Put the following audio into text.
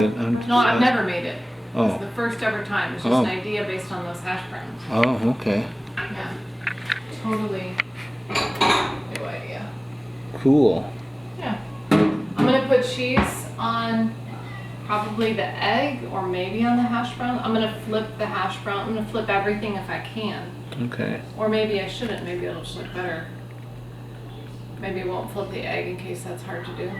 No, I've never made it. Oh. It's the first ever time. It's just an idea based on those hash browns. Oh, okay. Yeah. Totally new idea. Cool. Yeah. I'm gonna put cheese on probably the egg or maybe on the hash brown. I'm gonna flip the hash brown. I'm gonna flip everything if I can. Okay. Or maybe I shouldn't. Maybe it'll just look better. Maybe I won't flip the egg in case that's hard to do.